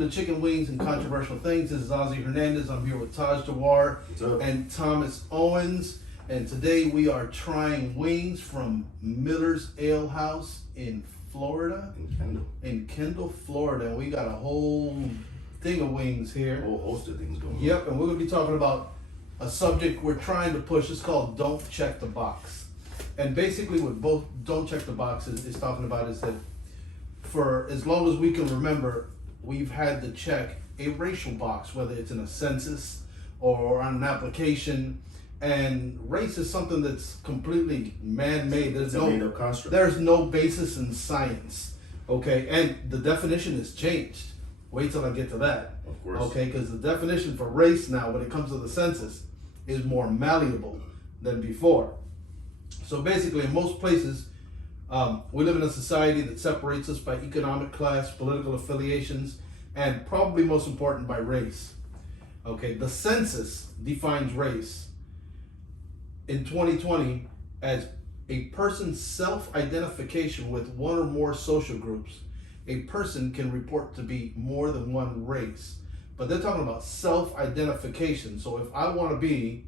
welcome to Chicken Wings and Controversial Things. This is Ozzy Hernandez. I'm here with Taj Dewar and Thomas Owens. And today we are trying wings from Miller's Ale House in Florida. In Kendall, Florida. And we got a whole thing of wings here. A whole host of things going on. Yep, and we're going to be talking about a subject we're trying to push. It's called Don't Check the Box. And basically what both Don't Check the Box is talking about is that for as long as we can remember, we've had to check a racial box, whether it's in a census or on an application. And race is something that's completely man-made. There's a made-up construct. There's no basis in science. Okay, and the definition has changed. Wait till I get to that. Of course. Okay, because the definition for race now, when it comes to the census, is more malleable than before. So basically, in most places, we live in a society that separates us by economic class, political affiliations, and probably most important, by race. Okay, the census defines race in 2020 as a person's self-identification with one or more social groups. A person can report to be more than one race, but they're talking about self-identification. So if I want to be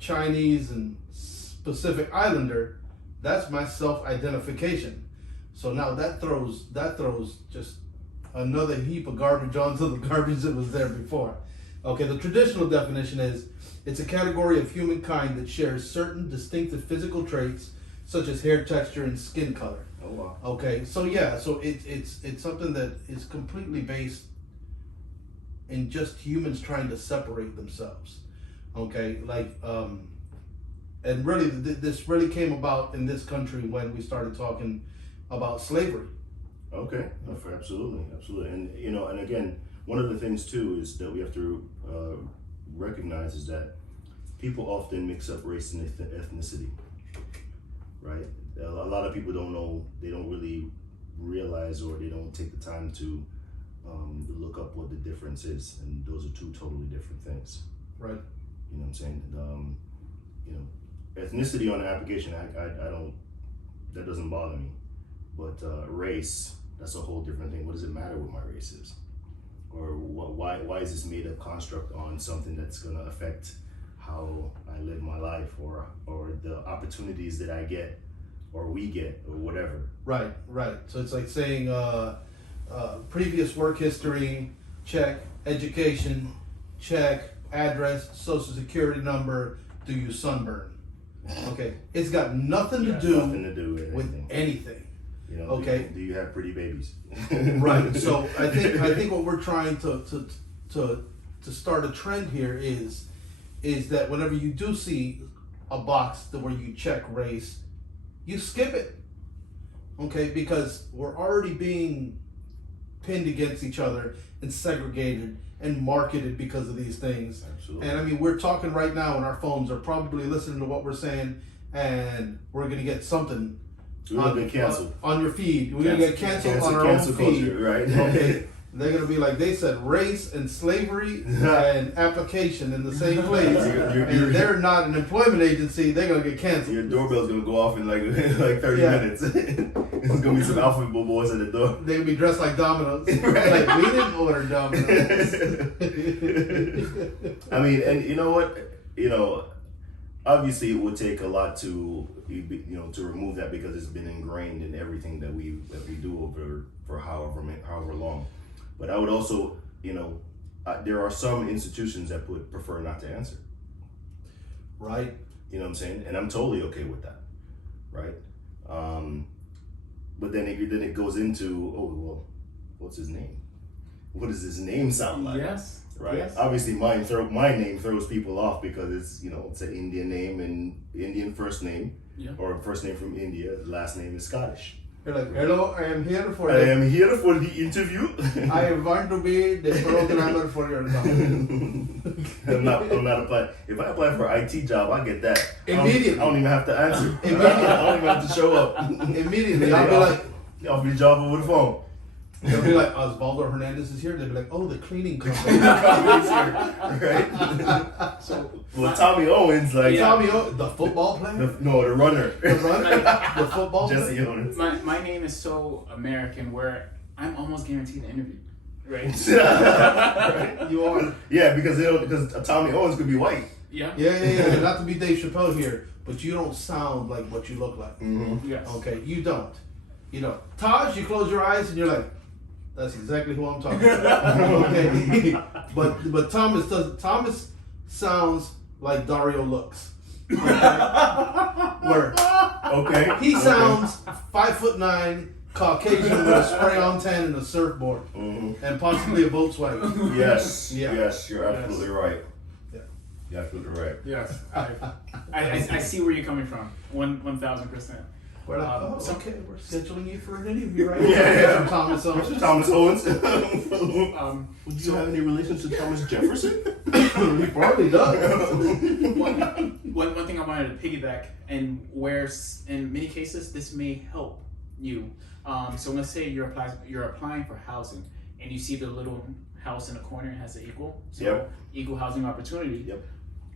Chinese and Pacific Islander, that's my self-identification. So now that throws just another heap of garbage onto the garbage that was there before. Okay, the traditional definition is it's a category of humankind that shares certain distinctive physical traits such as hair texture and skin color. Oh wow. Okay, so yeah, so it's something that is completely based in just humans trying to separate themselves. Okay, like and really, this really came about in this country when we started talking about slavery. Okay, absolutely. And and again, one of the things too is that we have to recognize is that people often mix up race and ethnicity, right? A lot of people don't know, they don't really realize, or they don't take the time to look up what the difference is, and those are two totally different things. Right. You know what I'm saying? Ethnicity on the application, I don't, that doesn't bother me. But race, that's a whole different thing. What does it matter what my race is? Or why is this made up construct on something that's gonna affect how I live my life, or the opportunities that I get, or we get, or whatever? Right. So it's like saying previous work history, check, education, check, address, social security number, do you sunburn? Okay, it's got nothing to do with anything. Okay. Do you have pretty babies? Right. So I think what we're trying to start a trend here is that whenever you do see a box where you check race, you skip it. Okay, because we're already being pinned against each other and segregated and marketed because of these things. Absolutely. And I mean, we're talking right now and our phones are probably listening to what we're saying, and we're going to get something on your feed. We're going to get canceled on our own feed. Culture, right? Okay. They're going to be like, they said race and slavery and application in the same place. And they're not an employment agency, they're going to get canceled. Your doorbell's going to go off in like 30 minutes. There's going to be some alphabet boys at the door. They're going to be dressed like Domino's. Right. Like, we didn't order Domino's. I mean, and you know what? Obviously it would take a lot to remove that, because it's been ingrained in everything that we do for however long. But I would also, there are some institutions that would prefer not to answer. Right. You know what I'm saying? And I'm totally okay with that. Right. But then it goes into, oh, well, what's his name? What does his name sound like? Yes. Right. Yes. Obviously, my name throws people off because it's it's an Indian name and Indian first name, or first name from India. Last name is Scottish. You're like, hello, I am here for the interview. I want to be the programmer for your company. I'm not applying. If I apply for an IT job, I get that. Immediately. I don't even have to answer. Immediately. I don't even have to show up. Immediately. I'll be like, I'll be job over the phone. They'll be like, Osvaldo Hernandez is here. They'll be like, oh, the cleaning company. Right? Well, Tommy Owens, like Tommy Owens, the football player. The runner. The runner. The football Jesse player. Owens. My name is so American where I'm almost guaranteed an interview. Right. Right? You are. Yeah, because Tommy Owens could be white. Yeah. Yeah. Not to be Dave Chappelle here, but you don't sound like what you look like. Mm-hmm. Yes. Okay, you don't. You know, Taj, you close your eyes and you're like, that's exactly who I'm talking about. Okay, but Thomas sounds like Dario looks. Okay? Where Okay. he sounds 5'9", Caucasian with a spray-on tan and a surfboard, Mm-hmm. and possibly a Volkswagen. Yes. Yeah. Yes, you're absolutely right. Yeah. You're absolutely right. Yes. I see where you're coming from. 1,000%. We're like, Um, oh, so- okay, we're scheduling you for an interview, right? Yeah. From Thomas Owens. Mr. Thomas Owens. Would you So- have any relation to Thomas Jefferson? He probably does. One thing I wanted to piggyback, and where in many cases this may help you. So let's say you're applying for housing, and you see the little house in the corner has an equal housing opportunity. Yep.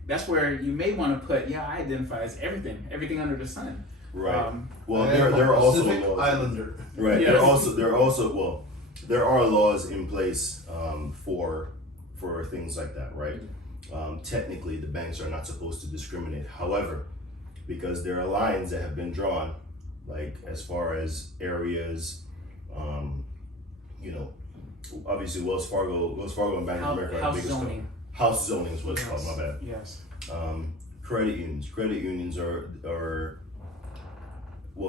That's where you may want to put, I identify as everything under the sun. Right. Well, I there am are a also Pacific laws. Islander. Right. Yes. There are laws in place for things like that, right? Technically, the banks are not supposed to discriminate. However, because there are lines that have been drawn, like as far as areas, obviously Wells Fargo and Bank of America are the House biggest. zoning. House zoning is what it's called. My bad. Yes. Credit unions. Credit unions are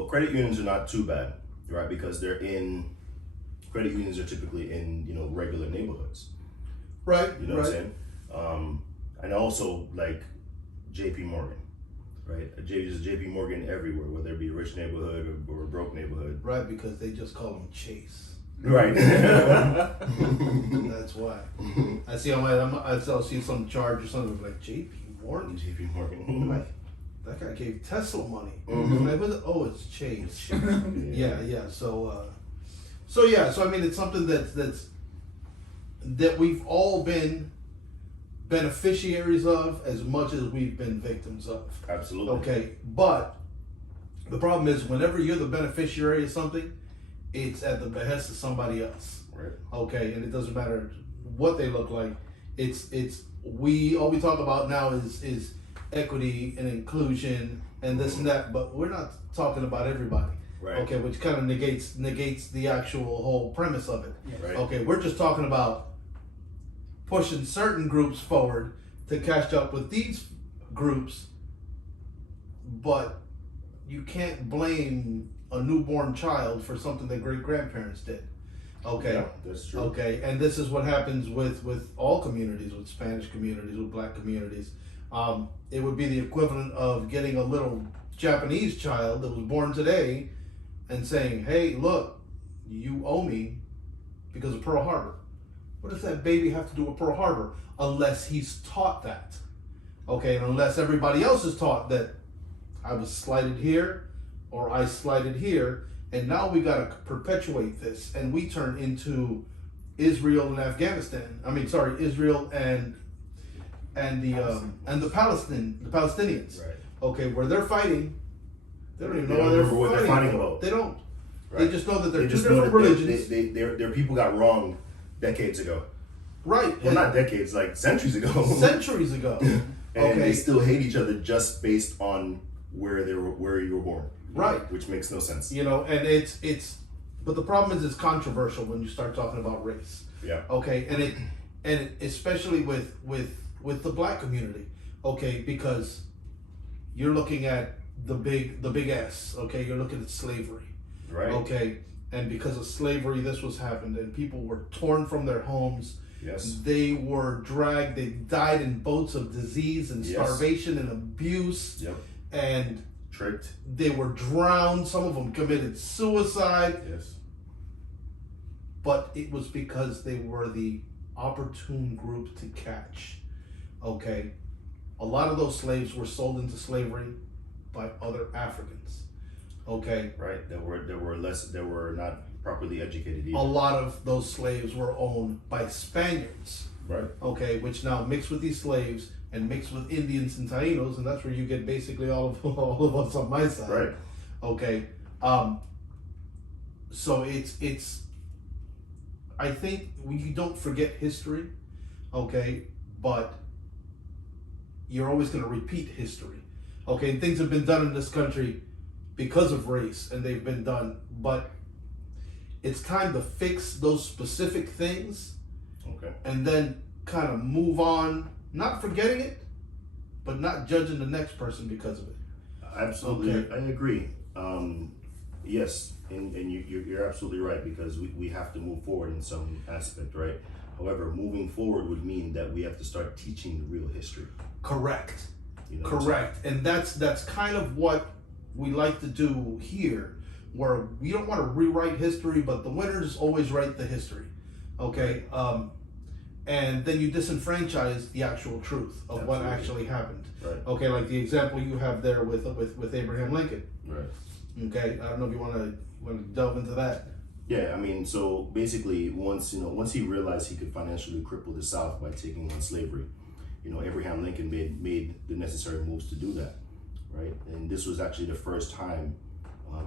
credit unions are not too bad, right? Because credit unions are typically in regular neighborhoods. Right. You know what I'm saying? And also like J.P. Morgan, right? There's J.P. Morgan everywhere, whether it be a rich neighborhood or a broke neighborhood. Right, because they just call them Chase. Right. That's why. I see I'll see some charge or something like J.P. Morgan. J.P. I'm Morgan. like, that guy gave Tesla money. Mhm. Like, oh, it's Chase. Yeah. Yeah. So I mean, it's something that we've all been beneficiaries of as much as we've been victims of. Absolutely. Okay, but the problem is whenever you're the beneficiary of something, it's at the behest of somebody else. Right. Okay, and it doesn't matter what they look like. All we talk about now is equity and inclusion and this and that, but we're not talking about everybody. Right. Okay, which kind of negates the actual whole premise of it. Right. Okay, we're just talking about pushing certain groups forward to catch up with these groups, but you can't blame a newborn child for something that great grandparents did. Okay. Yeah, that's true. Okay, and this is what happens with all communities, with Spanish communities, with black communities. It would be the equivalent of getting a little Japanese child that was born today and saying, hey, look, you owe me because of Pearl Harbor. What does that baby have to do with Pearl Harbor? Unless he's taught that. Okay, and unless everybody else is taught that I was slighted here or I slighted here, and now we gotta perpetuate this, and we turn into Israel and Afghanistan. Israel and the Palestinians. Right. Okay, where they're fighting, they don't even know They don't why remember what they're fighting about. They don't. Right. They just know that they're They two just know different that religions. their people got wronged decades ago. Right. Well, not decades, like centuries ago. Centuries ago. And Okay. they still hate each other just based on where you were born. Right. Which makes no sense. You know, and but the problem is it's controversial when you start talking about race. Yeah. Okay, and especially with the black community. Okay, because you're looking at the big S. Okay, you're looking at slavery. Right. Okay, and because of slavery, this was happened, and people were torn from their homes. Yes. They were dragged. They died in boats of disease and Yes. starvation and abuse. Yep. And Tricked. they were drowned. Some of them committed suicide. Yes. But it was because they were the opportune group to catch. Okay, a lot of those slaves were sold into slavery by other Africans. Okay, Right. That were not properly educated a either. lot of those slaves were owned by Spaniards. Right. Okay, which now mixed with these slaves and mixed with Indians and Tainos, and that's where you get basically all of us on my side. Right. Okay, so it's I think you don't forget history, okay, but you're always going to repeat history, okay. And things have been done in this country because of race, and they've been done, but it's time to fix those specific things, Okay. and then kind of move on, not forgetting it, but not judging the next person because of it. Absolutely, Okay. I agree. Yes, and you're absolutely right, because we have to move forward in some aspect, right? However, moving forward would mean that we have to start teaching the real history. Correct. You know what I'm Correct. And that's kind of what we like to do here, where we don't want to rewrite history, but the winners always write the history. Okay. And then you disenfranchise the actual truth of what Absolutely. actually happened. Right. Okay, like the example you have there with Abraham Lincoln. Right. Okay, I don't know if you want to delve into that. Yeah, I mean, so basically, once he realized he could financially cripple the South by taking on slavery, Abraham Lincoln made the necessary moves to do that, right? And this was actually the first time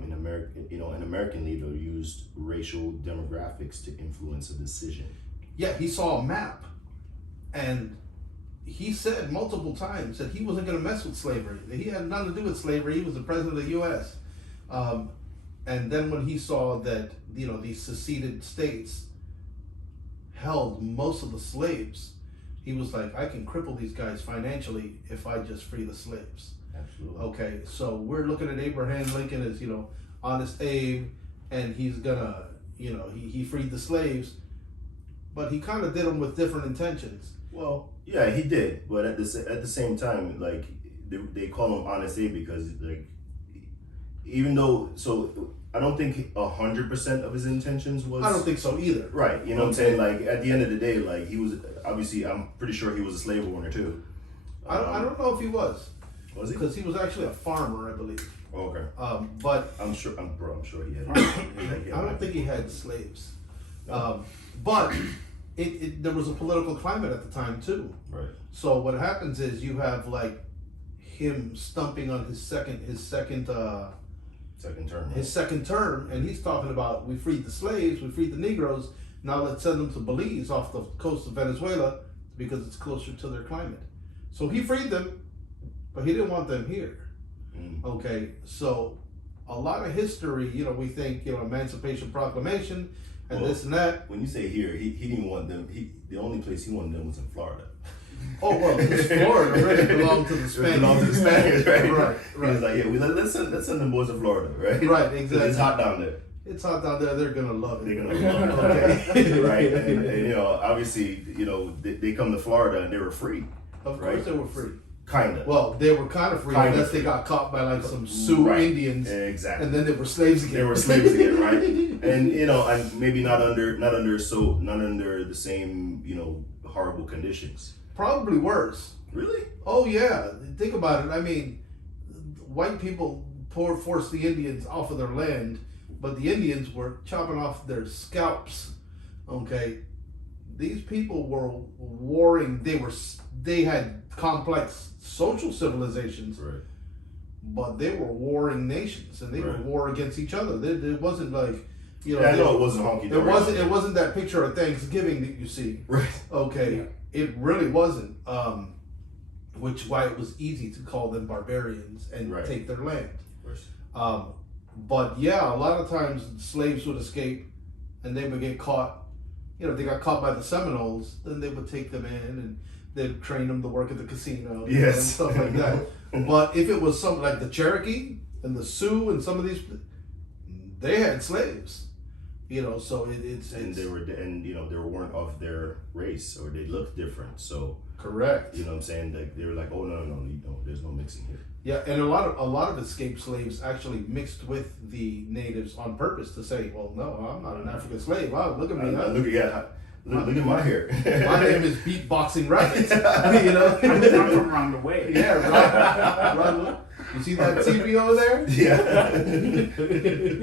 in America, an American leader used racial demographics to influence a decision. Yeah, he saw a map, and he said multiple times that he wasn't going to mess with slavery. That he had nothing to do with slavery. He was the president of the U.S. And then when he saw that these seceded states held most of the slaves, he was like, I can cripple these guys financially if I just free the slaves. Absolutely. Okay, so we're looking at Abraham Lincoln as Honest Abe, and he's gonna he freed the slaves, but he kind of did them with different intentions. Well, yeah, he did, but at the same time, like they call him Honest Abe because even though, so I don't think 100% of his intentions was. I don't think so either. Right, you know what I'm saying? Like at the end of the day, like he was obviously, I'm pretty sure he was a slave owner too. I don't know if he was. Was he? Because he was actually a farmer, I believe. Oh, okay. But I'm sure he had. I don't think he had slaves. But there was a political climate at the time too. Right. So what happens is you have like him stumping on his second term, and he's talking about, we freed the slaves, we freed the Negroes. Now let's send them to Belize off the coast of Venezuela because it's closer to their climate. So he freed them, but he didn't want them here. Okay, so a lot of history, we think, Emancipation Proclamation and this and that. When you say here, he didn't want them. The only place he wanted them was in Florida. Oh well, because Florida already belonged to the Spaniards. It belonged to the Spaniards, right? Right. He was like, yeah, let's send them boys to Florida, right? Right, exactly. It's hot down there. It's hot down there. They're gonna love it. They're gonna love it, okay? Right? And obviously, they come to Florida and they were free. Of course, right? They were free. Kinda. Well, they were kind of free Kinda unless free. they got caught by like some Sioux Right. Indians, Exactly. and then they were slaves again. They were slaves again, right? And and maybe not under the same horrible conditions. Probably worse. Really? Oh yeah, think about it. I mean, white people forced the Indians off of their land, but the Indians were chopping off their scalps. Okay, these people were warring. They had complex social civilizations, Right. but they were warring nations, and they Right. were war against each other. It wasn't like I know it wasn't honky dory. It wasn't that picture of Thanksgiving that you see. Right. Okay, it really wasn't. Which why it was easy to call them barbarians and Right. take their land. Right. But yeah, a lot of times slaves would escape, and they would get caught. They got caught by the Seminoles, then they would take them in and they'd train them to work at the casino Yes. and stuff like that. But if it was something like the Cherokee and the Sioux and some of these, they had slaves. So it's They weren't of their race, or they looked different. So correct. you know what I'm saying? Like they were like, oh no, there's no mixing here. Yeah, and a lot of escaped slaves actually mixed with the natives on purpose to say, well, no, I'm not an African slave. Wow, look at me. Look at my hair. My name is Beatboxing Rabbit. I'm from around the way. Yeah, Rod, you see that TV over there? Yeah.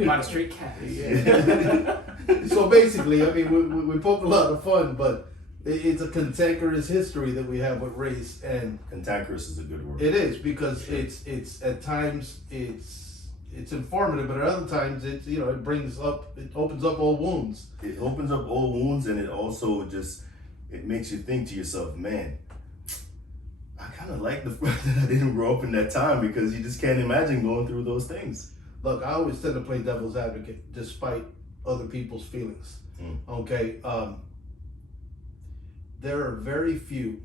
By the street cat. Yeah. So basically, I mean, we poke a lot of fun, but it's a cantankerous history that we have with race, and Cantankerous is a good word. it is because it's at times it's it's informative, but at other times it opens up old wounds. It opens up old wounds, and it also it makes you think to yourself, man, I kind of like the fact that I didn't grow up in that time, because you just can't imagine going through those things. Look, I always tend to play devil's advocate despite other people's feelings. Okay, there are very few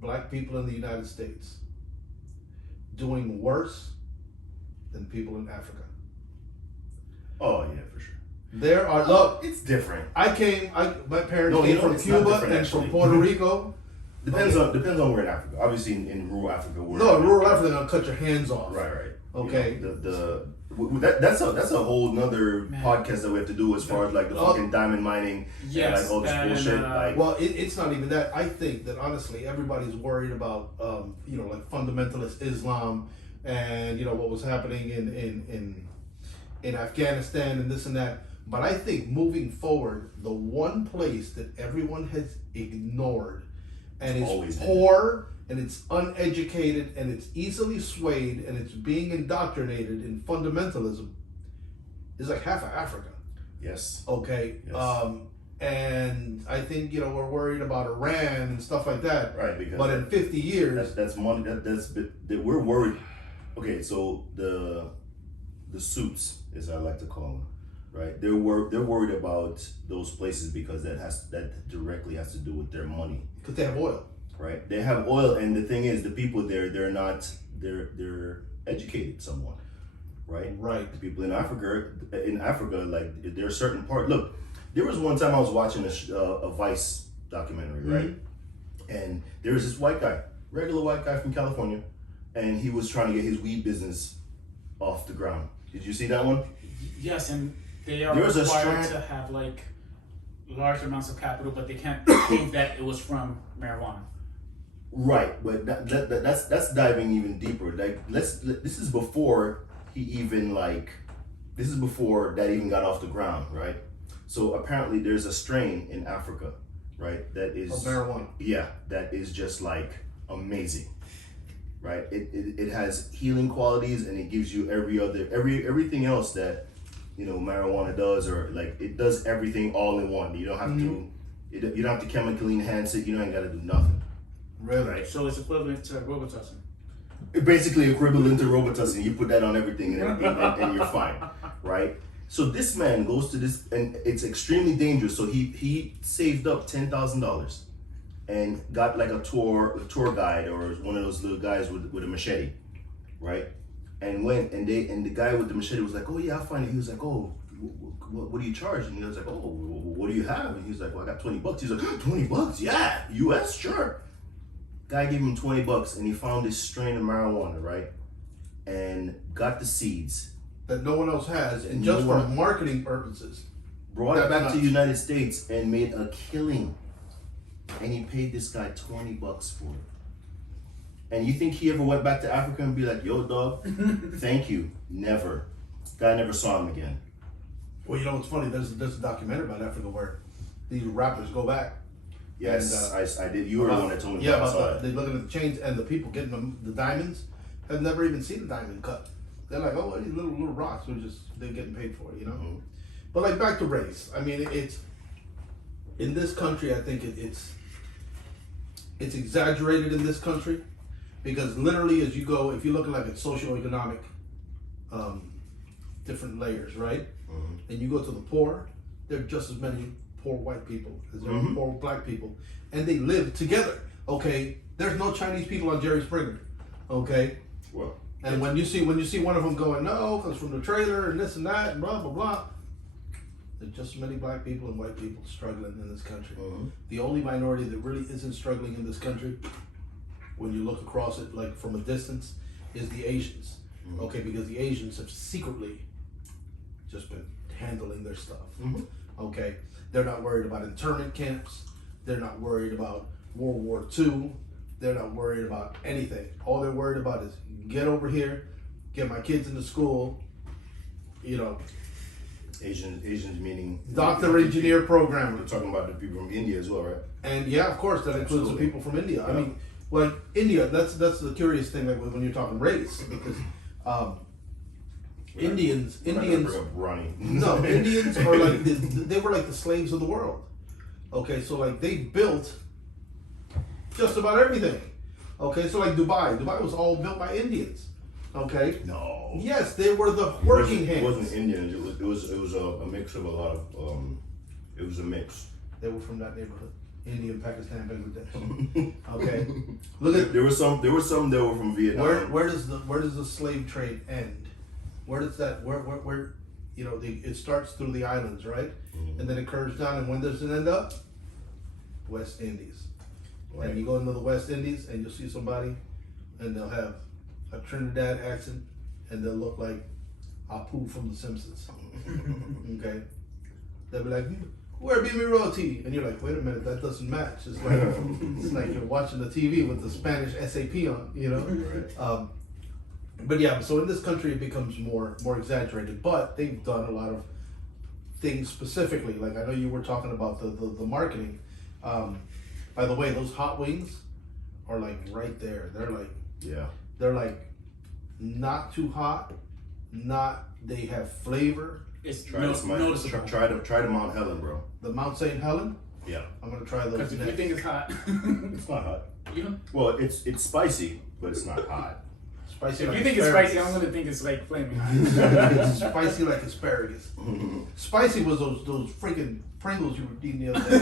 black people in the United States doing worse than people in Africa. Oh yeah, for sure. There are, look, it's different. my parents came from it's not Cuba different, and actually. from Puerto Rico. Depends on where in Africa. Obviously, in rural Africa, Rural Africa, they're gonna cut your hands off. Right. Okay. That's a whole nother podcast that we have to do as far as like the fucking diamond mining and like all this bullshit. Well, it's not even that. I think that honestly, everybody's worried about like fundamentalist Islam and what was happening in Afghanistan and this and that. But I think moving forward, the one place that everyone has ignored and is poor and it's uneducated and it's easily swayed and it's being indoctrinated in fundamentalism is like half of Africa. Yes. Okay. Yes. And I think we're worried about Iran and stuff like that. Right. Because but in 50 years, that's money. We're worried. Okay, so the suits, as I like to call them, right? They're worried about those places because that directly has to do with their money. Because they have oil. Right, they have oil, and the thing is, the people there, they're educated somewhat, right? Right. The people in Africa, like there are certain parts. Look, there was one time I was watching a Vice documentary, right? And there was this white guy, regular white guy from California, and he was trying to get his weed business off the ground. Did you see that one? Yes, and they are required to have like large amounts of capital, but they can't prove that it was from marijuana. Right, but that's diving even deeper. Like this is before this is before that even got off the ground, right? So apparently there's a strain in Africa, right? That is of marijuana. Yeah, that is just like amazing, right? It has healing qualities, and it gives you everything else that marijuana does, or like it does everything all in one. You don't have to you don't have to chemically enhance it. You ain't got to do nothing. Really? Right. So it's equivalent to Robitussin. It's basically equivalent to Robitussin. You put that on everything and you're fine, right? So this man goes to this, and it's extremely dangerous. So he saved up $10,000 and got like a tour guide or one of those little guys with a machete, right? And went, and the guy with the machete was like, "Oh yeah, I'll find it." He was like, "Oh, what do you charge?" And he was like, "Oh, what do you have?" And he was like, "Well, I got $20." He's like, $20? Yeah, US, sure. Guy gave him $20, and he found this strain of marijuana, right? And got the seeds that no one else has, and just for marketing purposes, brought it back to the United States and made a killing. And he paid this guy $20 for it. And you think he ever went back to Africa and be like, "Yo, dog, thank you"? Never. Guy never saw him again. Well, what's funny? There's a documentary about Africa where these rappers go back. Yes, and, I did. You were the one that told me. Yeah, about they're looking at the chains, and the people getting them the diamonds have never even seen a diamond cut. They're like, "Oh, these little rocks. They're getting paid for it, Mm-hmm. But like back to race. I mean, it's in this country. I think it's exaggerated in this country because literally, as you go, if you look at like at socioeconomic different layers, right? Mm-hmm. And you go to the poor, there are just as many poor white people as there are poor black people, and they live together. Okay, there's no Chinese people on Jerry Springer. Okay, well, and when you see one of them going, "No, because from the trailer and this and that and blah blah blah," there's just as many black people and white people struggling in this country. The only minority that really isn't struggling in this country, when you look across it like from a distance, is the Asians. Okay, because the Asians have secretly just been handling their stuff. Okay, they're not worried about internment camps. They're not worried about World War II. They're not worried about anything. All they're worried about is get over here, get my kids into school. Asians meaning doctor, engineer, programmer. We're talking about the people from India as well, right? And yeah, of course, that includes the people from India. Yeah. I mean, like India, that's the curious thing. Like when you're talking race, because Indians. Bring up Ronnie. No, Indians are like they were like the slaves of the world. Okay, so like they built just about everything. Okay, so like Dubai was all built by Indians. Okay. No. Yes, they were the working hands. It wasn't Indian. It was a mix of a lot of it was a mix. They were from that neighborhood. India, Pakistan, Bangladesh. Okay. Look at There were some that were from Vietnam. where does the slave trade end? Where does that where you know it starts through the islands, right? Mhm. And then it curves down, and when does it end up? West Indies. Right. And you go into the West Indies and you'll see somebody and they'll have a Trinidad accent and they'll look like Apu from The Simpsons. Okay? They'll be like, where be me roti? And you're like, wait a minute, that doesn't match. It's like you're watching the TV with the Spanish SAP on, you know? Right. But yeah, so in this country it becomes more exaggerated, but they've done a lot of things specifically. Like I know you were talking about the marketing. By the way, those hot wings are like right there. They're like not too hot, they have flavor. It's noticeable. Try the Mount Helen, bro. The Mount St. Helen, Yeah. I'm gonna try those Because if you next. think it's hot, It's not hot. you know, Well, it's spicy, but it's not hot. Spicy if like you think it's asparagus. spicy, I'm gonna think it's like flaming hot. Spicy like asparagus. Spicy was those freaking Pringles you were eating the other day.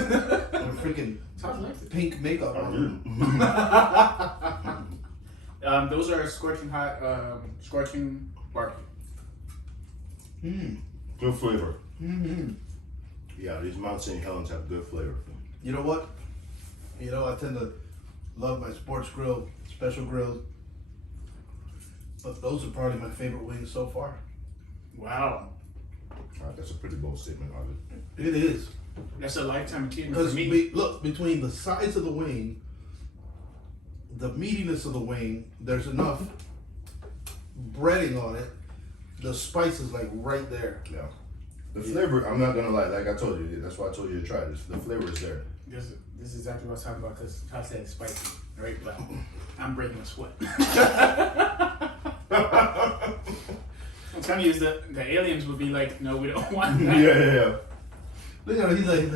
They were freaking Sounds like it. pink makeup I on them. Those are scorching hot, scorching barbecue. Good flavor. Mm-hmm. Yeah, these Mount St. Helens have good flavor. You know what? You know, I tend to love my sports grill, special grills. But those are probably my favorite wings so far. Wow, That's a pretty bold statement, Harvey. It is. that's a lifetime achievement Because for me. look, between the size of the wing, the meatiness of the wing, there's enough breading on it. The spice is like right there. Yeah. The flavor, I'm not gonna lie, like I told you, that's why I told you to try this. The flavor is there. This is exactly what I was talking about because Todd said it's spicy, right? But I'm breaking a sweat. I'm telling you, is the aliens would be like, no, we don't want that. Yeah. Look at him, he's like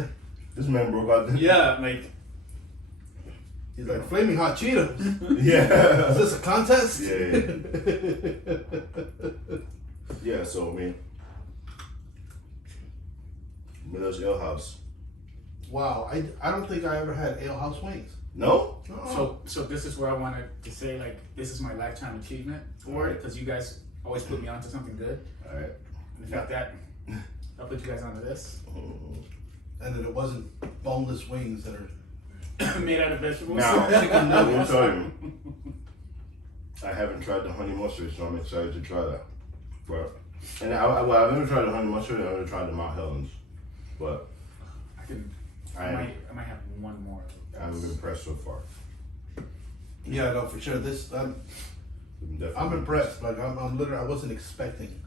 This man broke out the Yeah, like flaming hot Cheetos. Yeah. Is this a contest? Yeah, so I mean, Miller's Ale House. Wow, I don't think I ever had Ale House wings. No? so this is where I wanted to say like this is my lifetime achievement for it because you guys always put me onto something good. All right. And the fact that I'll put you guys onto this And then it wasn't boneless wings that are made out of vegetables. Now, chicken let me nuggets. tell you, I haven't tried the honey mustard, so I'm excited to try that. But I've never tried the honey mustard. I've never tried the Mount Helens, but I might have one more. I'm impressed so far. Yeah, no, for sure. I'm impressed. Like I'm literally, I wasn't expecting.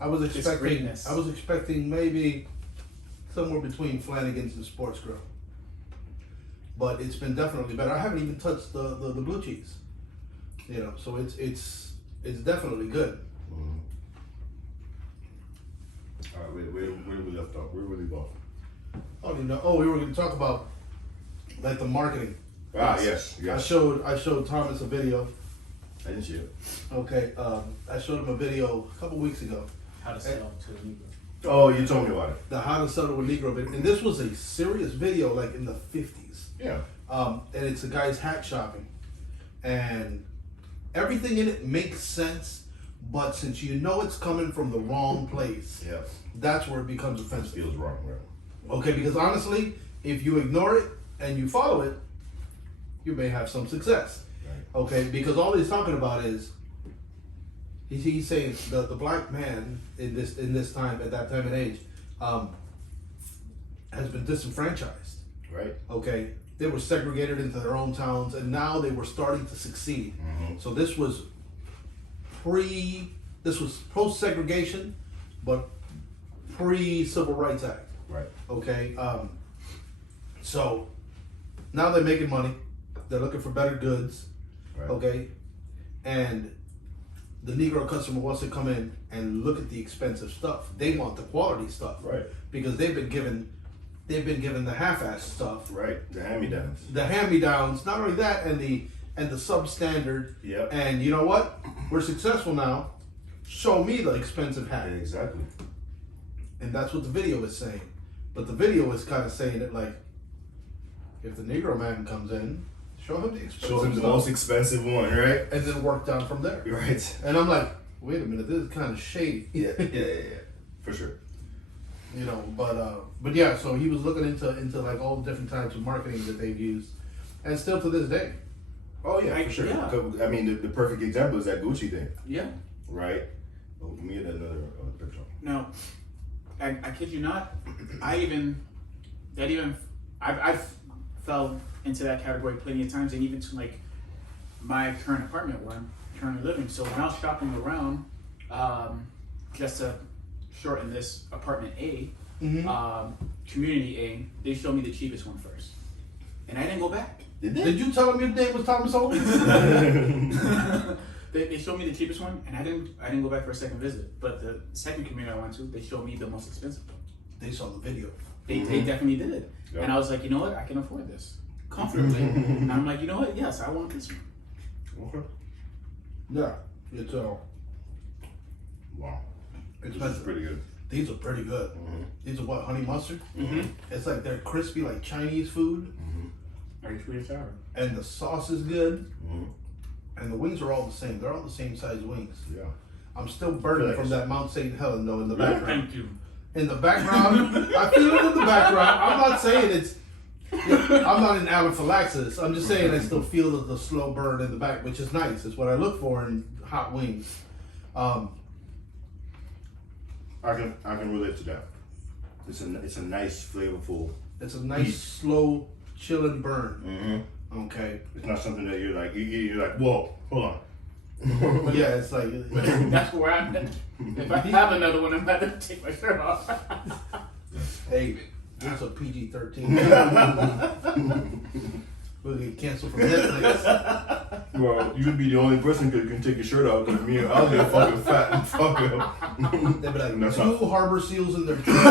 I was expecting maybe somewhere between Flanagan's and Sports Grill. But it's been definitely better. I haven't even touched the blue cheese. You know, so it's definitely good. Mm-hmm. All right, where we left off? Where we leave off? Oh, you know. Oh, we were going to talk about like the marketing. Yes. I showed Thomas a video. I didn't see it. Okay, I showed him a video a couple weeks ago. How to sell to a Negro. Oh, you told me about it. The How to Settle with Negro video, and this was a serious video, like in the 50s. Yeah. And it's a guy's hat shopping, and everything in it makes sense, but since you know it's coming from the wrong place, Yeah. that's where it becomes offensive. Feels wrong, right? Okay, because honestly, if you ignore it and you follow it, you may have some success. Right. Okay, because all he's talking about is he's saying the black man in this time at that time and age has been disenfranchised. Right. Okay, they were segregated into their own towns, and now they were starting to succeed. Mm-hmm. So this was post segregation, but pre Civil Rights Act. Right. Okay, so now they're making money. They're looking for better goods. Right. Okay, and the Negro customer wants to come in and look at the expensive stuff. They want the quality stuff, Right. Because they've been given the half-ass stuff, Right. The hand-me-downs. the hand-me-downs. Not only that, and the substandard. Yep. And you know what? We're successful now. Show me the expensive hat, Exactly. and that's what the video is saying. But the video is kind of saying it like, if the Negro man comes in, show him the expensive Show him the stuff, most expensive one, right? and then work down from there. Right. And I'm like, wait a minute, this is kind of shady. Yeah. For sure. You know, but yeah, so he was looking into like all the different types of marketing that they've used, and still to this day. Oh yeah, for sure. Yeah. I mean, the perfect example is that Gucci thing, Yeah. right? Oh, give me another picture. No, I kid you not. I've fell into that category plenty of times, and even to like my current apartment where I'm currently living. So when I was shopping around, just to shorten this, apartment A, community A, they showed me the cheapest one first, and I didn't go back. Did you tell him your name was Thomas Owens? They showed me the cheapest one, and I didn't go back for a second visit. But the second community I went to, they showed me the most expensive one. They saw the video. They definitely did it. Yeah. And I was like, you know what? I can afford this comfortably. And I'm like, you know what? Yes, I want this one. Okay. Yeah, it's Wow. This is expensive. pretty good. These are pretty good. These are what, honey mustard? Mm-hmm. It's like they're crispy like Chinese food, Are you sweet and sour? and the sauce is good, Mm-hmm. and the wings are all the same. They're all the same size wings. Yeah. I'm still burning Nice. from that Mount St. Helen though in the background. Thank you. In the background, I feel it in the background. I'm not saying it's. I'm not in anaphylaxis. I'm just saying I still feel the slow burn in the back, which is nice. It's what I look for in hot wings. I can relate to that. It's a nice, flavorful. It's a nice, slow, chilling burn. Mm-hmm. Okay. It's not something that you're like, whoa, hold on. Yeah, it's like. That's where I'm at. If I have another one, I'm not going to take my shirt off. Hey, it's a PG-13. We'll get canceled from Netflix. Well, you'd be the only person who can take your shirt off because me and I'll get fucking fat and fuck up. They'd be like, That's 2 not- harbor seals in their trailer.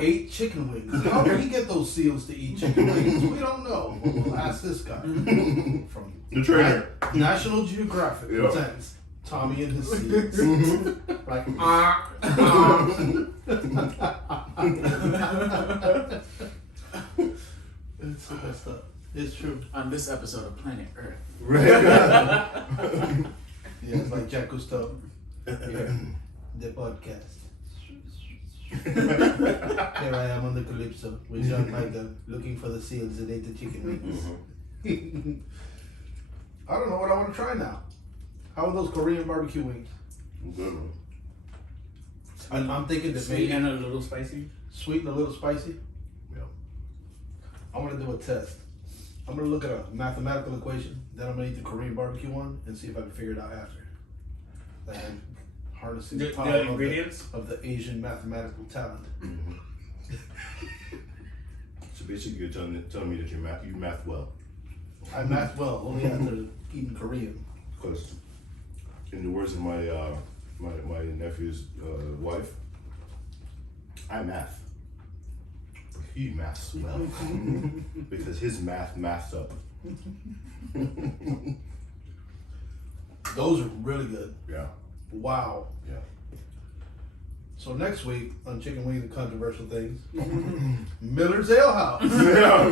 8 chicken wings. How did he get those seals to eat chicken wings? We don't know. We'll ask this guy. From The trainer. National Geographic Yeah. presents Tommy and his seals. Like, It's the best stuff. It's true. On this episode of Planet Earth. Right. Yeah, it's like Jack Cousteau. Yeah. The podcast. Here I am on the Calypso with John Michael looking for the seals that ate the chicken wings. I don't know what I want to try now. How are those Korean barbecue wings? Good one. I'm thinking that Sweet maybe and a little spicy. sweet and a little spicy. Yeah. I'm gonna do a test. I'm gonna look at a mathematical equation, then I'm gonna eat the Korean barbecue one and see if I can figure it out after. Like I'm harnessing the power ingredients? of the Asian mathematical talent. So basically, you're telling me that you math well, I math well, only after eating Korean. because in the words of my my nephew's wife, I math. He maths well because his maths up. Those are really good. Yeah. Wow. Yeah. So next week on Chicken Wings and Controversial Things, Miller's Ale House Yeah.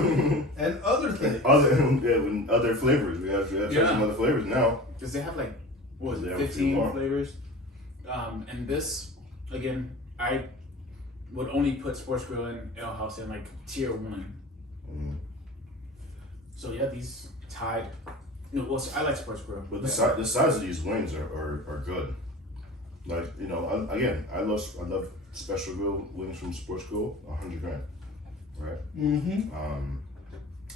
and other things. Other flavors. We have some other flavors now. Because they have like, what was They it, have a few 15 more. flavors. And this, again, I would only put Sports Grill and Ale House in like tier 1. So yeah, these tied. You know, well, I like Sports Grill. But the size of these wings are good. Like, you know, I love special grill wings from Sports Grill, $100 grand, right?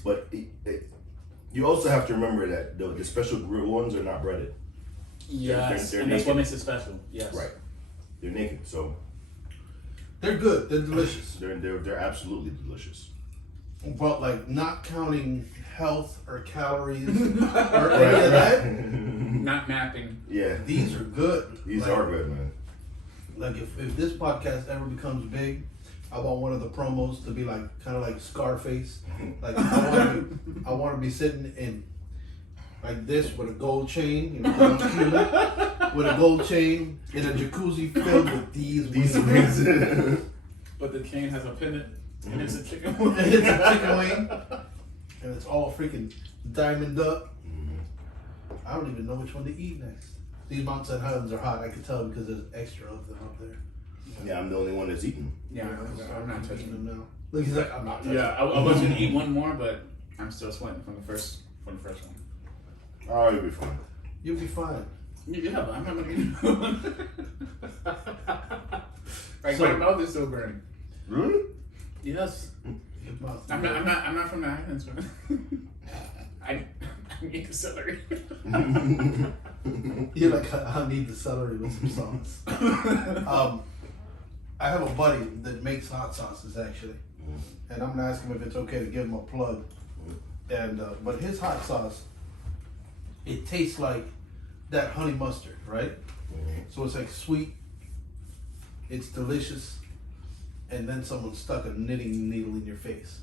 But you also have to remember that the special grill ones are not breaded. Yes, they're and that's naked. what makes it special. Yes. Right. They're naked, so They're good. They're delicious. they're absolutely delicious. but like not counting health or calories or any of that. Not mapping. Yeah. These are good. These Like, are good, man. Like if this podcast ever becomes big, I want one of the promos to be like kind of like Scarface. Like I want to be sitting in like this with a gold chain, you know, with a gold chain in a jacuzzi filled with these wings. But the chain has a pendant, and it's a chicken wing. And it's a chicken wing, and it's all freaking diamond up. I don't even know which one to eat next. These Mount St. Helens are hot. I can tell because there's extra of them up there. Yeah, I'm the only one that's eating. Yeah, I'm not touching them. them now. Look, he's like, I'm not touching Yeah, I was gonna eat one more, but I'm still sweating from the first one. Oh, you'll be fine. You'll be fine. Yeah, but I'm not gonna eat one. Like So- my mouth is still burning. Really? Yes. Your mouth. I'm not from the islands, man. I need the celery. You're like, I need the celery with some sauce. I have a buddy that makes hot sauces actually, and I'm gonna ask him if it's okay to give him a plug. And but his hot sauce, it tastes like that honey mustard, right? So it's like sweet, it's delicious, and then someone stuck a knitting needle in your face.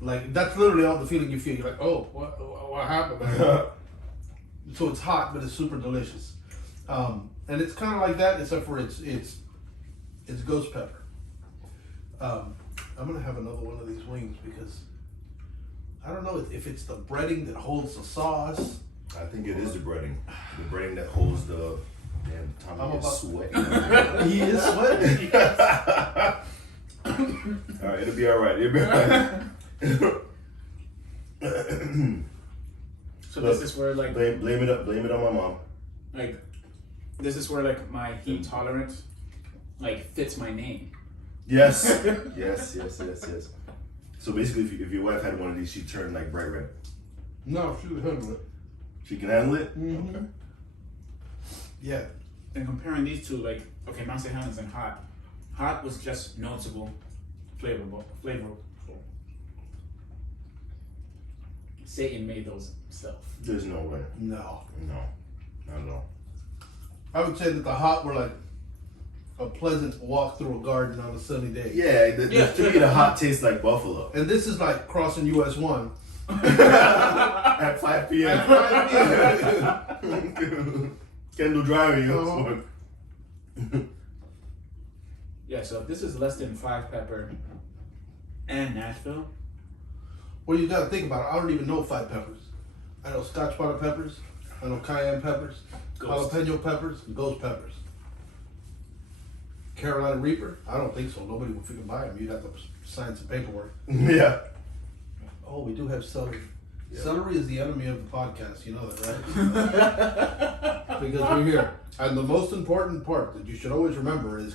Like that's literally all the feeling you feel. You're like, oh, what happened? So it's hot, but it's super delicious, and it's kind of like that, except for it's ghost pepper. I'm gonna have another one of these wings because I don't know if it's the breading that holds the sauce. I think it is the breading. The breading that holds the damn Tommy is sweating. He is sweating. Alright, it'll be alright. It'll be alright. So this is where like blame it on my mom. like this is where like my heat tolerance like fits my name. Yes. yes. So basically, if your wife had one of these, she'd turn like bright red. No, she would handle it. She can handle it. Mm-hmm. Okay. Yeah. And comparing these two, like okay, Mount St. Helens and hot. Hot was just noticeable, flavorful. Satan made those himself. There's no way. No. No. Not at all. I would say that the hot were like a pleasant walk through a garden on a sunny day. Yeah, to me the hot tastes like buffalo. And this is like crossing US 1. At 5 p.m. At 5 p.m. Kendall driving you. Yeah, so if this is less than 5 pepper and Nashville, Well, you gotta think about it. I don't even know 5 peppers. I know Scotch bonnet peppers. I know cayenne peppers. Ghost. Jalapeno peppers. And ghost peppers. Carolina Reaper? I don't think so. Nobody would freaking buy them. You'd have to sign some paperwork. Yeah. Oh, we do have celery. Yeah. Celery is the enemy of the podcast. You know that, right? Because we're here. And the most important part that you should always remember is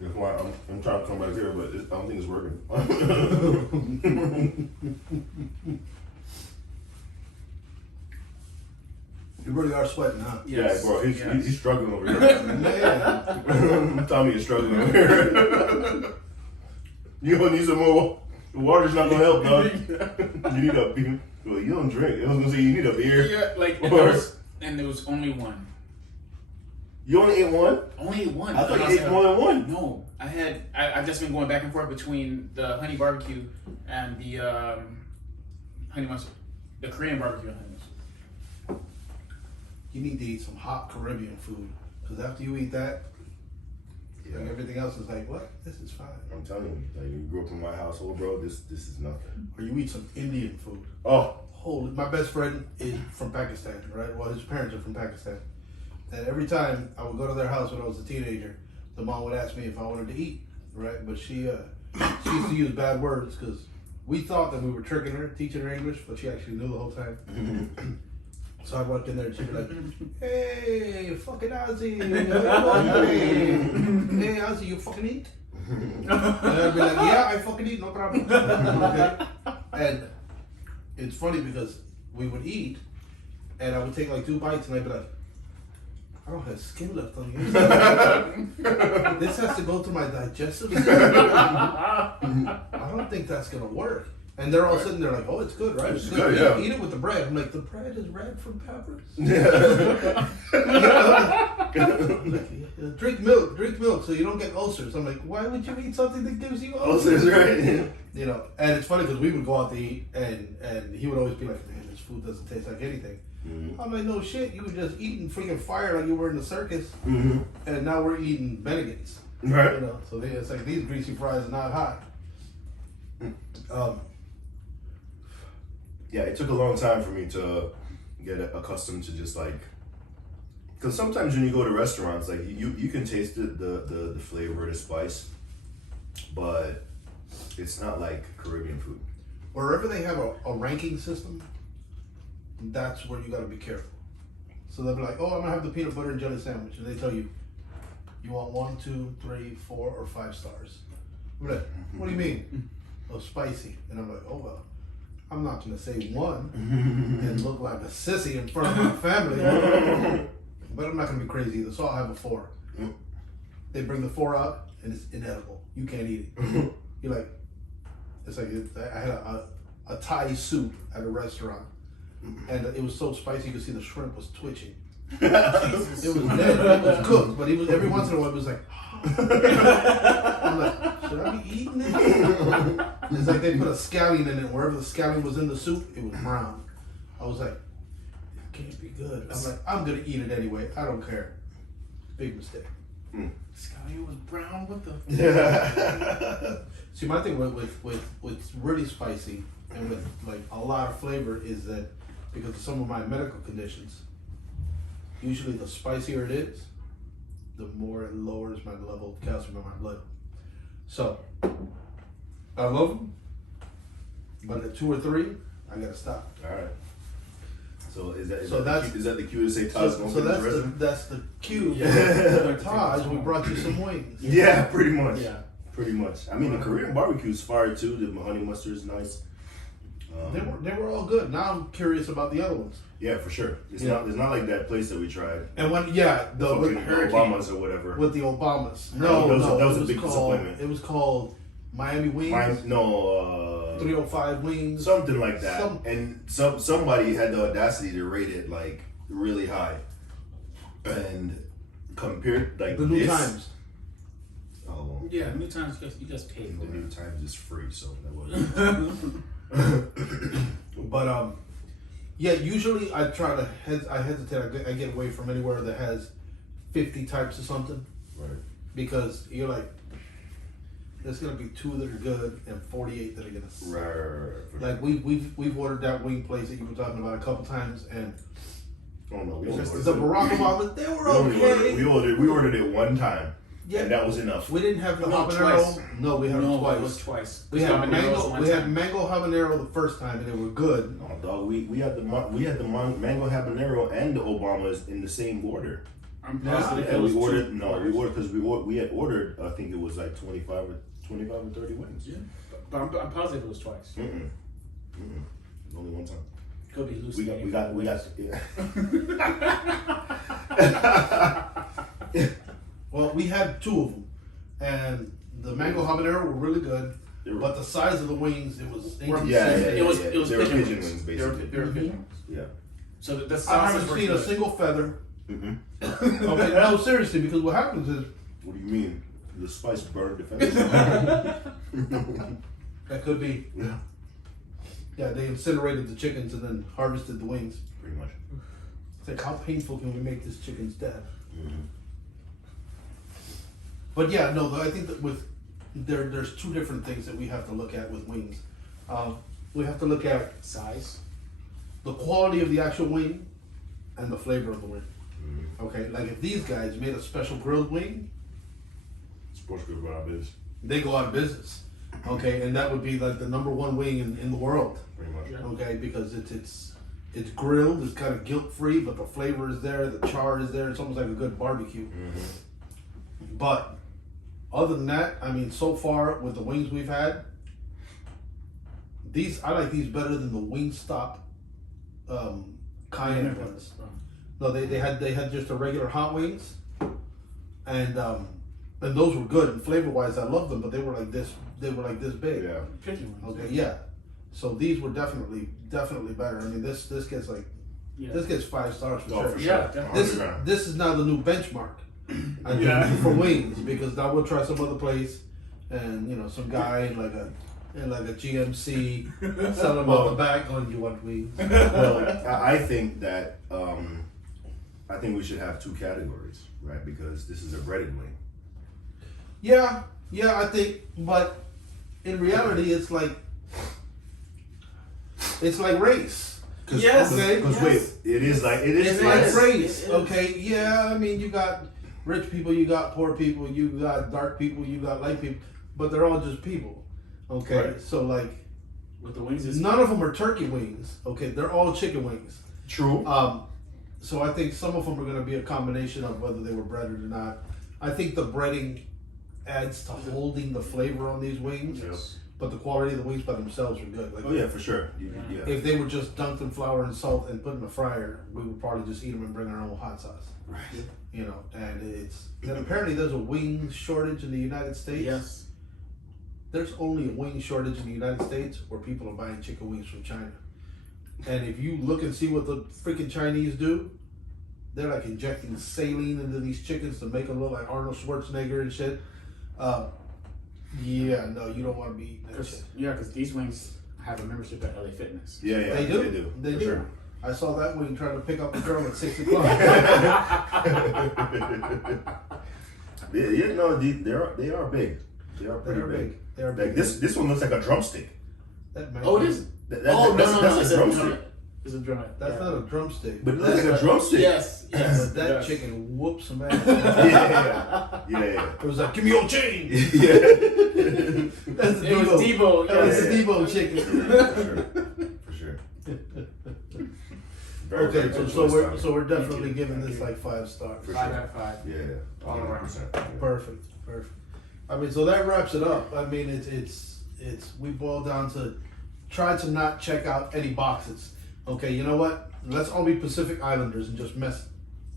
That's why I'm trying to come back here, but I don't think it's working. you really are sweating, huh? yes. Yeah, bro, yes. he's struggling over here. Man. Tommy is struggling over here. You gonna need some more. The water's not gonna help, dog. You need a beer. Well, you don't drink. I was gonna say you need a beer. Yeah, like and there was only one. You only ate one? Only one. I thought you ate more than one. No, I've just been going back and forth between the honey barbecue and the honey mustard, the Korean barbecue and honey mustard. You need to eat some hot Caribbean food. Because after you eat that, like everything else is like, what? This is fine. I'm telling you, like you grew up in my household, bro. This is nothing. Or you eat some Indian food. Oh, Holy, my best friend is from Pakistan, right? Well, his parents are from Pakistan. And every time I would go to their house when I was a teenager, the mom would ask me if I wanted to eat, right? But she used to use bad words because we thought that we were tricking her, teaching her English, but she actually knew the whole time. So I walked in there and she'd be like, hey, fucking Ozzy. Hey, Ozzy, you fucking eat? And I'd be like, yeah, I fucking eat, no problem. Okay. And it's funny because we would eat and I would take like 2 bites and I'd be like, I don't have skin left on you. This has to go through my digestive system. I don't think that's gonna work. And they're all sitting there like, oh, it's good, right? It's good, yeah. Eat it with the bread. I'm like, the bread is red from peppers. Yeah. Like, drink milk so you don't get ulcers. I'm like, why would you eat something that gives you ulcers? Ulcers, right? You know, and it's funny because we would go out to eat and he would always be like, man, this food doesn't taste like anything. Mm-hmm. I'm like, no shit, you were just eating freaking fire like you were in the circus, Mm-hmm. and now we're eating Bennigan's. Right. You know, so it's like these greasy fries are not hot. Yeah, it took a long time for me to get accustomed to just like, because sometimes when you go to restaurants, like you can taste the flavor, the spice, but it's not like Caribbean food. Wherever they have a ranking system, that's where you got to be careful. So they'll be like, oh, I'm gonna have the peanut butter and jelly sandwich, and they tell you, you want 1, 2, 3, 4, or 5 stars. I'm like, what do you mean? Oh, spicy. And I'm like, oh well, I'm not gonna say 1 and look like a sissy in front of my family, but I'm not gonna be crazy either. So I'll have a 4. They bring the 4 out, and it's inedible. You can't eat it. You're like, it's like I had a Thai soup at a restaurant, and it was so spicy you could see the shrimp was twitching. It was dead. It was cooked, but even every once in a while it was like. I'm like, should I be eating this? It's like they put a scallion in it. Wherever the scallion was in the soup, it was brown. I was like, it can't be good. I'm like, I'm gonna eat it anyway. I don't care. Big mistake. Scotty was brown. What the? Yeah. See, my thing with really spicy and with like a lot of flavor is that because of some of my medical conditions, usually the spicier it is, the more it lowers my level of calcium in my blood. So, I love them, but at 2 or 3, I gotta stop. All right. So is that the cue to say Taj? So that's the cue. Yeah. Taj, we brought you some wings. Yeah, pretty much. Yeah. Pretty much. I mean, the Korean barbecue is fire too. The honey mustard is nice. They were all good. Now I'm curious about the other ones. Yeah, for sure. It's not like that place that we tried. And when with Obamas or whatever. With the Obamas. That was a big disappointment. It was called Miami Wings. 305 Wings. Something like that. And somebody had the audacity to rate it like really high. And compared like the New this, Times. Oh well. Yeah, New Times you just paid for The New it. Times is free, so that was. But yeah, usually I try to I hesitate. I get away from anywhere that has 50 types of something, Right. because you're like, there's gonna be 2 that are good and 48 that are gonna suck. Right. Like we've ordered that wing place that you were talking about a couple times, and Oh no, we the Barack Obama, they were okay. We ordered it one time, Yeah, and that was enough. we didn't have the No, habanero. twice. No, we had it No, twice. it was twice. We had Habanero was mango. one We had time. mango habanero the first time, and they were good. Oh, dog, we had the mango habanero and the Obamas in the same order. I'm Yeah, positive Yeah, it was we ordered. 2 No, orders. we ordered because we had ordered. I think it was like 25 or 30 wings. Yeah, but I'm positive it was twice. Only one time. Could be loose. We got. Yeah. Well, we had 2 of them, and the mango habanero were really good. They were- But the size of the wings, it was inconsistent. Yeah. It was They were pigeon pigeon wings. wings, They were basically. pigeon wings. Yeah. So the I sauces haven't were seen a good. single feather. Mm-hmm. Okay, no, seriously, because what happens is What do you mean? The spice burned the feathers. that could be. Yeah. Yeah, they incinerated the chickens and then harvested the wings. Pretty much. It's like, how painful can we make this chicken's death? Mm-hmm. But yeah, no, I think that there's 2 different things that we have to look at with wings. We have to look at Size. the quality of the actual wing and the flavor of the wing. Mm-hmm. Okay, like if these guys made a special grilled wing, Sports group about biz. they go out of business. Okay, and that would be like the #1 wing in the world. Pretty much. Yeah. Okay, because it's grilled, it's kind of guilt free, but the flavor is there, the char is there. It's almost like a good barbecue. Mm-hmm. But other than that, I mean, so far with the wings we've had, I like these better than the Wingstop cayenne ones. No, they had just the regular hot wings, and those were good. And flavor wise, I loved them, but they were like this. They were like this big. Yeah. Pigeon wings. Okay, yeah. So these were definitely better. I mean, this gets like this gets 5 stars for Oh, sure. for sure. Yeah, definitely. This is now the new benchmark. I think, Yeah. for wings, because now we'll try some other place, and some guy in like a GMC selling them out the back going, "You want wings?" Well, I think that I think we should have 2 categories, right? Because this is a breaded wing. Yeah, I think, but in reality, it's like race. Yes. Okay. Because wait, it is like It's It like is. race. It is. Okay. Yeah. I mean, you got rich people, you got poor people, you got dark people, you got light people, but they're all just people. Okay. Right. So like, With the wings, is none of them are turkey wings. Okay. They're all chicken wings. true. So I think some of them are going to be a combination of whether they were breaded or not. I think the breading adds to holding the flavor on these wings, Yes. but the quality of the wings by themselves are good. Like, Oh yeah, for sure. Yeah. if they were just dunked in flour and salt and put in a fryer, we would probably just eat them and bring our own hot sauce. Right. And apparently there's a wing shortage in the United States. yes. There's only a wing shortage in the United States where people are buying chicken wings from China. And if you look and see what the freaking Chinese do, they're like injecting saline into these chickens to make them look like Arnold Schwarzenegger and shit. Yeah, no, you don't want to be eating that shit. Because these wings have a membership at LA Fitness. Yeah, They do. They for do. Sure. I saw that wing trying to pick up a girl at 6 o'clock. Yeah, no, they are big. They are pretty They're big. big. They're Like big. this one looks like a drumstick. That man, Oh, it is. That's No, a it's a drumstick. drumstick. It's a drumstick. That's not a drumstick. But it looks like a drumstick. Yes, yes. But that yes. chicken whoops some ass. Yeah. It was like, give me your chain. Yeah. That's the It was Debo. That was Yeah. the Debo chicken. For sure. Very, Okay, very good so choice, we're Tommy. so we're definitely Thank you. giving Thank this you. like 5 stars. For 5 sure. out of 5. Yeah, All around. 100%. Perfect. I mean, so that wraps it up. I mean, it's we boil down to try to not check out any boxes. Okay, you know what? Let's all be Pacific Islanders and just mess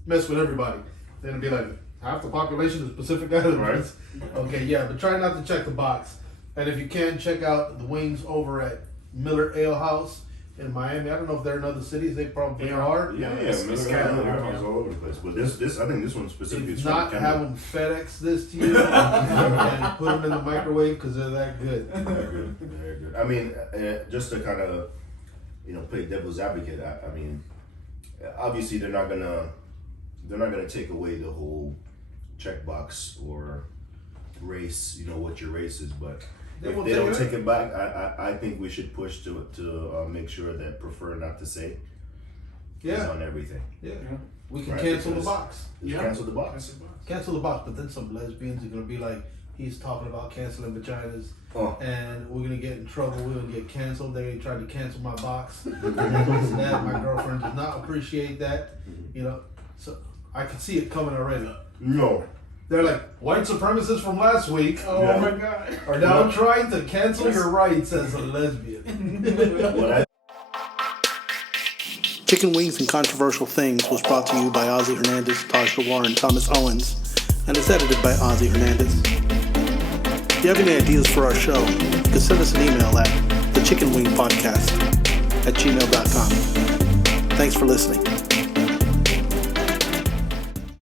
with everybody. Then it'd be like half the population is Pacific Islanders. Okay, yeah, but try not to check the box. And if you can, check out the wings over at Miller Ale House in Miami. I don't know if they're in other cities. They probably are. Yeah, It's Miller Canada. comes all over the place. But this, I think this one specifically is If from not, Canada. have them FedEx this to you and put them in the microwave because they're that good. Very good, very good. I mean, just to kind of, play devil's advocate. I mean, obviously they're not gonna take away the whole checkbox or race. What your race is, but They if won't they take don't it. take it back, I think we should push to make sure that prefer not to say is Yeah, on everything. yeah. Yeah. We can Right, cancel the because- box. Just Yeah. cancel the box. That's the box. Cancel the box, but then some lesbians are gonna be like, he's talking about canceling vaginas, Oh. and we're gonna get in trouble. We're gonna get canceled. They tried to cancel my box. That my girlfriend does not appreciate that. So I can see it coming already. No. They're like white supremacists from last week Oh Yeah. my god. are now trying to cancel your rights as a lesbian. What I Chicken Wings and Controversial Things was brought to you by Ozzy Hernandez, Taj Lawar, and Thomas Owens, and is edited by Ozzy Hernandez. If you have any ideas for our show, you can send us an email at thechickenwingpodcast@gmail.com. Thanks for listening.